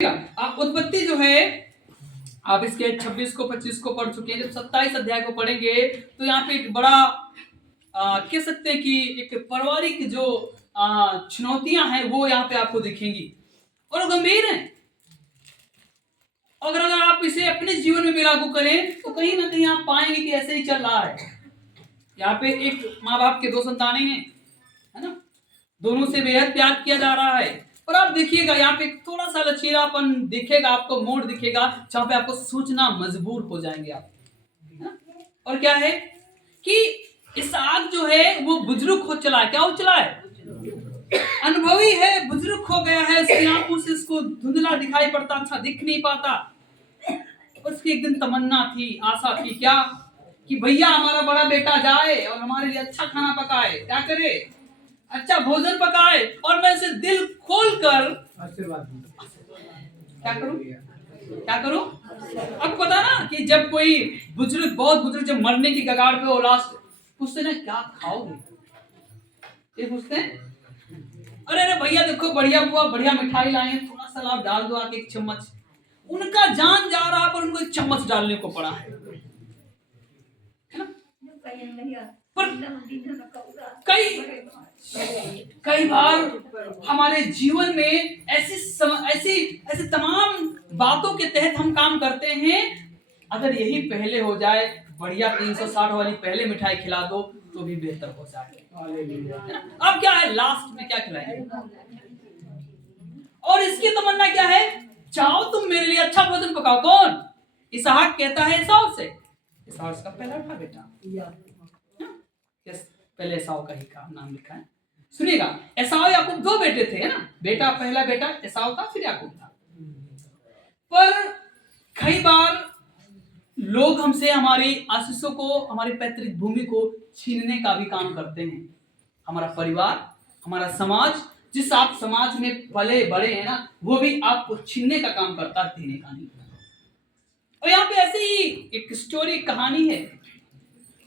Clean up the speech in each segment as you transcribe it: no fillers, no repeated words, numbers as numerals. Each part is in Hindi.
आप उत्पत्ति जो है आप इसके 26 को 25 को पढ़ चुके हैं। जब 27 अध्याय को पढ़ेंगे तो यहाँ पे एक बड़ा कह सकते हैं कि एक पारिवारिक जो चुनौतियां हैं वो यहाँ पे आपको दिखेंगी और गंभीर हैं। अगर आप इसे अपने जीवन में भी लागू करें तो कहीं ना कहीं आप पाएंगे कि ऐसे ही चल रहा है। यहाँ पे एक माँ बाप के दो संतानें हैं, है ना, दोनों से बेहद प्यार किया जा रहा है। और आप देखिएगा यहाँ पे थोड़ा सा लचीलापन दिखेगा, आपको मोड़ दिखेगा जहां पे आपको सोचना मजबूर हो जाएंगे आप, है ना। और क्या है कि इसहाक जो है वो बुजुर्ग हो चला है। क्या हो चला है? अनुभवी है, बुजुर्ग हो गया है, उसकी आंखों से उसको धुंधला दिखाई पड़ता, अच्छा दिख नहीं पाता। उसकी एक दिन तमन्ना थी, आशा थी, क्या कि भैया हमारा बड़ा बेटा जाए और हमारे लिए अच्छा खाना पकाए, क्या करे, अच्छा भोजन पकाए और मैं इसे दिल खोलकर आशीर्वाद दूं। क्या करूं? क्या करूं? अब पता ना कि जब कोई बुजुर्ग, बहुत बुजुर्ग जब मरने की कगार पे हो, लास्ट पूछते ना क्या खाओगे, ये पूछते हैं। अरे अरे भैया देखो बढ़िया बुआ बढ़िया मिठाई लाए हैं, थोड़ा सा आप डाल दो आके एक चम्मच। उनका जान जा रहा पर उनको एक चम्मच डालने को पड़ा है ना? पर कई बार हमारे जीवन में ऐसी तमाम बातों के तहत हम काम करते हैं। अगर यही पहले हो जाए, बढ़िया 360 वाली पहले मिठाई खिला दो तो भी बेहतर हो जाए। अब क्या है, लास्ट में क्या खिलाएंगे? और इसकी तमन्ना क्या है? चाहो तुम मेरे लिए अच्छा भोजन पकाओ। कौन? इसहाक कहता है एसाव से। एसाव इसका पहला था बेटा, पहले एसाव का ही नाम लिखा है। सुनिएगा, एसाव याकूब दो बेटे थे, है ना। बेटा पहला बेटा एसाव था, फिर याकूब था। पर कई बार लोग हमसे हमारी आशीषों को, हमारी पैतृक भूमि को छीनने का भी काम करते हैं। हमारा परिवार, हमारा समाज, जिस आप समाज में पले बड़े हैं ना, वो भी आपको छीनने का काम करता है, देने का नहीं। और यहाँ पे ऐसे ही एक स्टोरी, कहानी है,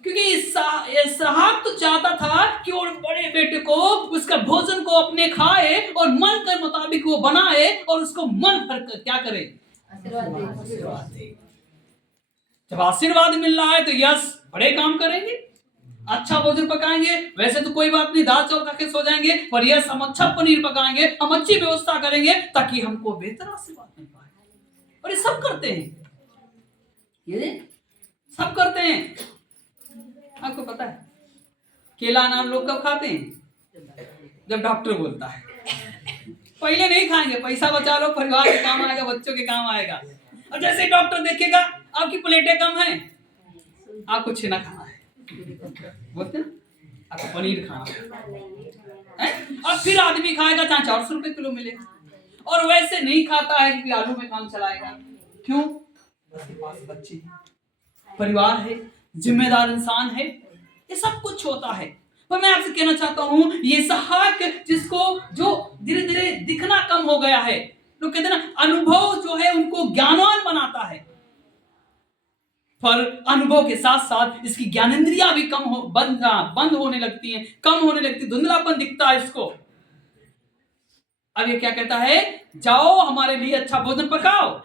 क्योंकि इसहाक तो चाहता था कि और बड़े बेटे को, उसका भोजन को अपने खाए और मन के मुताबिक वो बनाए और उसको मन भर कर क्या करे, आशीर्वाद दे। जब आशीर्वाद मिल रहा है तो यस बड़े काम करेंगे, अच्छा भोजन पकाएंगे। वैसे तो कोई बात नहीं, दाल चावल खा के सो जाएंगे, पर यस हम अच्छा पनीर पकाएंगे, हम अच्छी व्यवस्था करेंगे ताकि हमको बेहतर आशीर्वाद मिल पाए। और ये सब करते हैं, ये सब करते हैं। आपको पता है केला नाम लोग कब खाते हैं? जब डॉक्टर बोलता है। पहले नहीं खाएंगे, पैसा बचा लो, परिवार के काम आएगा, बच्चों के काम आएगा। और जैसे डॉक्टर देखेगा आपकी प्लेटें कम हैं, आपको छेना खाना है, बोलते हैं आपको पनीर खाना है, और फिर आदमी खाएगा चाहे 400 रुपए किलो मिले। और वैसे नहीं खाता है कि आलू में काम चलाएगा। क्यों? उसके पास बच्चे, परिवार है, जिम्मेदार इंसान है, ये सब कुछ होता है। पर मैं आपसे कहना चाहता हूं, ये इसहाक जिसको जो धीरे धीरे दिखना कम हो गया है, लोग कहते हैं ना अनुभव जो है उनको ज्ञानवान बनाता है, पर अनुभव के साथ साथ इसकी ज्ञानेंद्रियां भी बंद होने लगती हैं, कम होने लगती, धुंधलापन दिखता है इसको। अब ये क्या कहता है? जाओ हमारे लिए अच्छा भोजन पकाओ।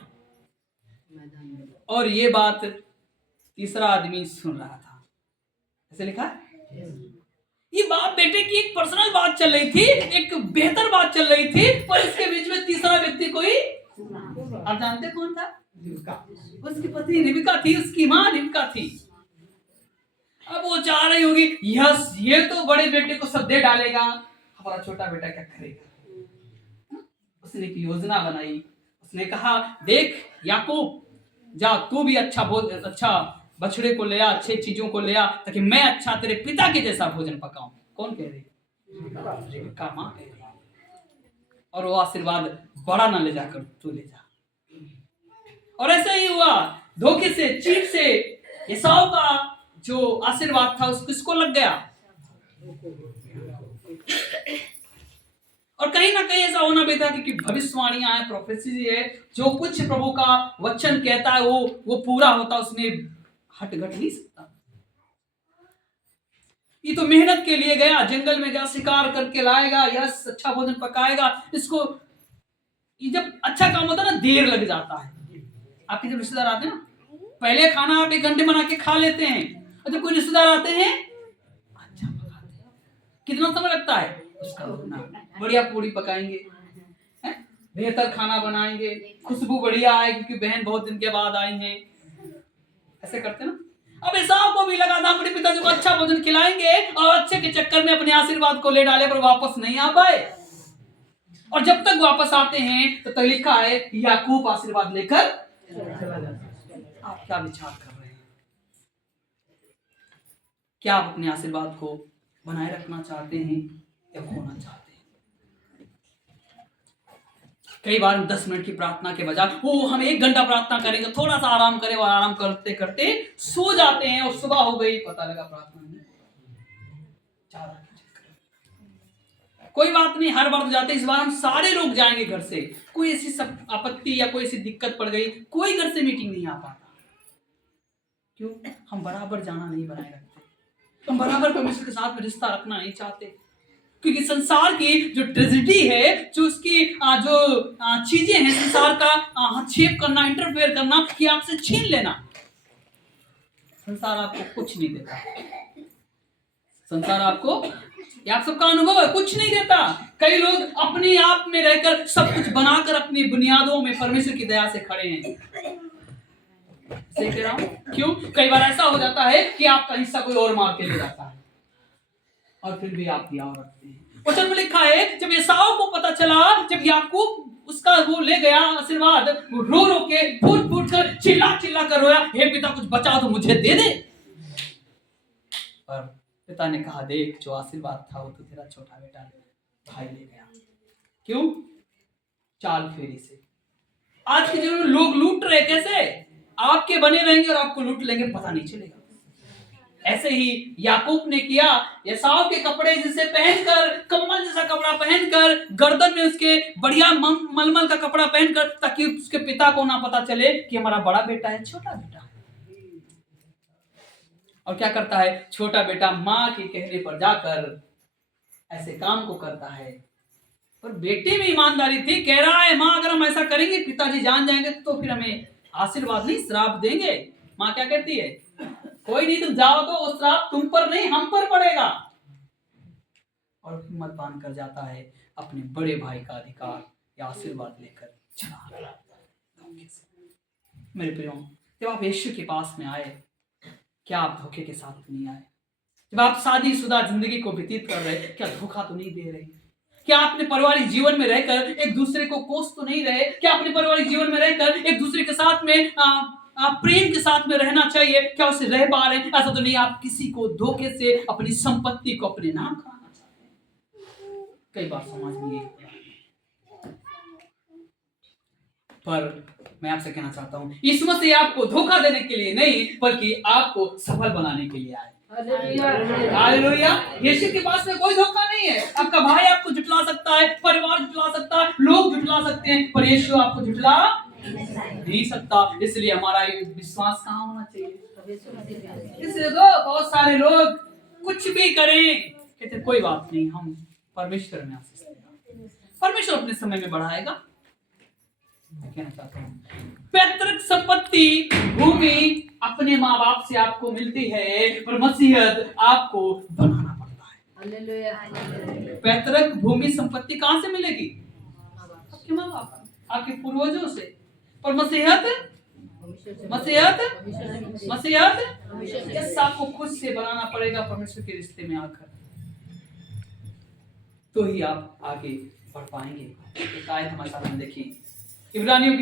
और ये बात तीसरा आदमी सुन रहा था, ऐसे लिखा है। ये बाप बेटे की एक पर्सनल बात चल रही थी, एक बेहतर बात चल रही थी, पर इसके बीच में तीसरा व्यक्ति कोई, आप जानते कौन था? उसकी पत्नी रिबिका थी, उसकी मां रिबिका थी। अब वो चाह रही होगी यस ये तो बड़े बेटे को सब दे डालेगा, हमारा छोटा बेटा क्या करेगा। उसने एक योजना बनाई, उसने कहा देख याकूब, जा तू भी अच्छा बछड़े को ले आ, अच्छे चीजों को ले आ, ताकि मैं अच्छा तेरे पिता के जैसा भोजन पकाऊं। कौन कह रही? रिबका मां कह रही। और वो आशीर्वाद बड़ा ना ले जाकर तू ले जा। और ऐसा ही हुआ, धोखे से, चीट से एसाव का जो आशीर्वाद था उसको किसको लग गया। और कहीं ना कहीं ऐसा होना भी था क्योंकि भविष्यवाणियां हैं, प्रोफेसी है, जो कुछ प्रभु का वचन कहता है वो पूरा होता, उसमें हट घट नहीं सकता। ये तो मेहनत के लिए गया, जंगल में गया, शिकार करके लाएगा, यस अच्छा भोजन पकाएगा, इसको ये जब अच्छा काम होता है ना, देर लग जाता है। आपके जब रिश्तेदार आते हैं ना, पहले खाना आप 1 घंटे बना के खा लेते हैं, और जब कोई रिश्तेदार आते हैं अच्छा पकाते हैं। कितना समय लगता है उसका रुकना। बढ़िया पूरी पकाएंगे, बेहतर खाना बनाएंगे, खुशबू बढ़िया आए क्योंकि बहन बहुत दिन के बाद आई हैं, ऐसे करते ना। अब एसाव को भी लगा था अपने पिताजी को अच्छा भोजन खिलाएंगे और अच्छे के चक्कर में अपने आशीर्वाद को ले डाले पर वापस नहीं आ पाए। और जब तक वापस आते हैं तो लिखा है याकूब आशीर्वाद लेकर चला जाता है। आप क्या विचार कर रहे हैं? क्या आप अपने आशीर्वाद को बनाए रखना चाहते हैं या खोना चाहते हैं? कई बार 10 मिनट की प्रार्थना के बजाय हम 1 घंटा प्रार्थना करेंगे, थोड़ा सा आराम करें, और आराम करते करते सो जाते हैं और सुबह हो गई पता लगा प्रार्थना में ज्यादा। कोई बात नहीं, हर बार तो जाते, इस बार हम सारे लोग जाएंगे घर से। कोई ऐसी सब आपत्ति या कोई ऐसी दिक्कत पड़ गई, कोई घर से मीटिंग नहीं आ पाता। क्यों? हम बराबर जाना नहीं बनाए रखते, हम बराबर परमेश्वर के साथ में रिश्ता रखना नहीं चाहते। क्योंकि संसार की जो ट्रेजेडी है, जो उसकी जो चीजें हैं, संसार का हस्तक्षेप करना, इंटरफेयर करना, कि आपसे छीन लेना। संसार आपको कुछ नहीं देता। संसार आपको, ये आप सबका अनुभव है, कुछ नहीं देता। कई लोग अपने आप में रहकर सब कुछ बनाकर अपनी बुनियादों में परमेश्वर की दया से खड़े हैं। सही कह रहा हूं? क्यों? कई बार ऐसा हो जाता है कि आपका हिस्सा कोई और मार के ले जाता है और फिर भी आप दिया और रखते हैं। वचन में लिखा है जब एसाव को पता चला, जब याकूब उसका वो ले गया आशीर्वाद, वो रो रो के फूट फूट कर चिल्ला चिल्ला कर रोया, हे पिता कुछ बचा तो मुझे दे दे। पर पिता ने कहा देख, जो आशीर्वाद था वो तो तेरा छोटा बेटा भाई ले गया। क्यों? चाल फेरी से। आज के जो लोग लूट रहे, कैसे आपके बने रहेंगे और आपको लूट लेंगे, पता नहीं चलेगा। ऐसे ही याकूब ने किया, एसाव के कपड़े जिसे पहनकर, कम्बल जैसा कपड़ा पहनकर, गर्दन में उसके बढ़िया मलमल का कपड़ा पहनकर, ताकि उसके पिता को ना पता चले कि हमारा बड़ा बेटा है, छोटा बेटा। और क्या करता है छोटा बेटा? माँ के कहने पर जाकर ऐसे काम को करता है। पर बेटे में ईमानदारी थी, कह रहा है माँ अगर हम ऐसा करेंगे पिताजी जान जाएंगे तो फिर हमें आशीर्वाद नहीं श्राप देंगे। माँ क्या कहती है? कोई नहीं, तुम जाओ तो वो श्राप तुम पर नहीं हम पर पड़ेगा। और हिम्मत बांध कर जाता है, अपने बड़े भाई का अधिकार या आशीर्वाद लेकर चला। मेरे प्रियो, जब आप यीशु के पास में आए, क्या आप धोखे के साथ तो नहीं आए? जब आप शादीशुदा जिंदगी को व्यतीत कर रहे, क्या धोखा तो नहीं दे रहे? क्या अपने पारिवारिक जीवन में रहकर एक दूसरे को कोस तो नहीं रहे? क्या अपने पारिवारिक जीवन में रहकर एक दूसरे के साथ में प्रेम के साथ में रहना चाहिए? क्या उसे रह पा रहे? ऐसा तो नहीं, आप किसी को धोखे से अपनी संपत्ति को अपने नाम कराना चाहते हैं। कई बार समाज में ये, पर मैं आपसे कहना चाहता हूं, यीशु मसीह आपको धोखा देने के लिए नहीं, बल्कि आपको सफल बनाने के लिए आए। हालेलुया। यीशु के पास में कोई धोखा नहीं है। आपका भाई आपको झुठला सकता है, परिवार झुठला सकता है, लोग झुठला सकते हैं, पर यीशु आपको झुठला नहीं सकता। इसलिए हमारा ये विश्वास कहाँ होना चाहिए? इसलिए तो बहुत सारे लोग कुछ भी करें, कहते कोई बात नहीं, हम परमेश्वर में आशीष देगा, परमेश्वर अपने समय में बढ़ाएगा। मैं कहना चाहता हूँ, पैतृक संपत्ति भूमि अपने माँ बाप से आपको मिलती है, पर मसीहत आपको बनाना पड़ता है। पैतृक भूमि संपत्ति कहाँ से मिलेगी? आपके माँ बाप, आपके पूर्वजों से। पर मसीहत आपको खुद से बनाना पड़ेगा, परमेश्वर के रिश्ते में आकर, तो ही आप आगे बढ़ पाएंगे। एक आयत हमारे सामने देखिए, इब्रानियों